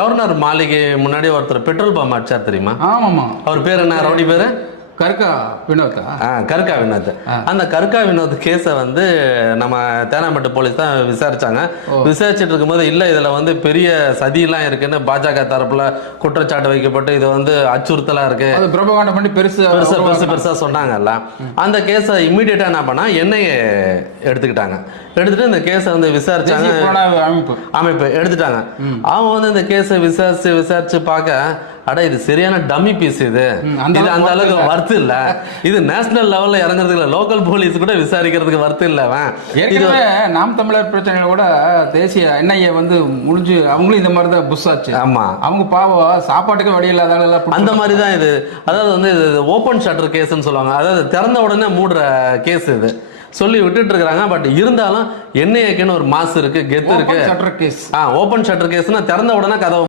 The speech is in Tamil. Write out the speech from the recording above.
கவர்னர் மாளிகை முன்னாடி ஒருத்தர் பெட்ரோல் பம்ப் அடிச்சார் தெரியுமா? ஆமாமா. அவர் பேர் என்ன? ரவுடி பேரு கர்கா வினோத். கர்கா வினோத். அந்த கர்கா வினோத் கேஸை வந்து நம்ம தேனாம்பேட்டை போலீஸ் தான் விசாரிச்சாங்க. விசாரிச்சுட்டு இருக்கும்போது இல்ல இதுல வந்து பெரிய சதியெல்லாம் இருக்குன்னு பாஜக தரப்புல குற்றச்சாட்டு வைக்கப்பட்டு இது வந்து அச்சுறுத்தலா இருக்கு, பிரபகாண்டம் பண்ணி பெருசா சொன்னாங்கல்ல. அந்த கேஸை இம்மிடியேட்டா என்ன பண்ணா என்ஐஏ எடுத்துக்கிட்டாங்க. எடுத்துட்டு இந்த கேஸை வந்து விசாரிச்சாங்க. அமைப்பு எடுத்துட்டாங்க. அவங்க வந்து இந்த கேஸை விசாரிச்சு பார்க்க அட இது சரியான டம்மி பீஸ், இது அந்த அளவுக்கு வர்த்து இல்ல, இது நேஷனல் லெவல்ல இறங்குறதுக்கு லோக்கல் போலீஸ் கூட விசாரிக்கிறதுக்கு வர்த்து இல்ல. நாம் தமிழர் பிரச்சனைகள் கூட தேசிய என்ஐஏ வந்து முடிஞ்சு அவங்களும் இந்த மாதிரி தான் புஷ் ஆச்சு. ஆமா, அவங்க பாவம் சாப்பாட்டுக்கு வழி இல்லாத அந்த மாதிரி தான் இது. அதாவது வந்து ஓபன் ஷட்டர் கேஸ்ன்னு சொல்லுவாங்க. அதாவது திறந்த உடனே மூடுற கேஸ் இது சொல்லி விட்டுட்டு இருக்காங்க. பட் இருந்தாலும் என்ஐஏக்குன்னு ஒரு மாசு இருக்கு, கெத்து இருக்கு. Open shutter case. Open shutter கேஸ்னா திறந்த உடனே கதவை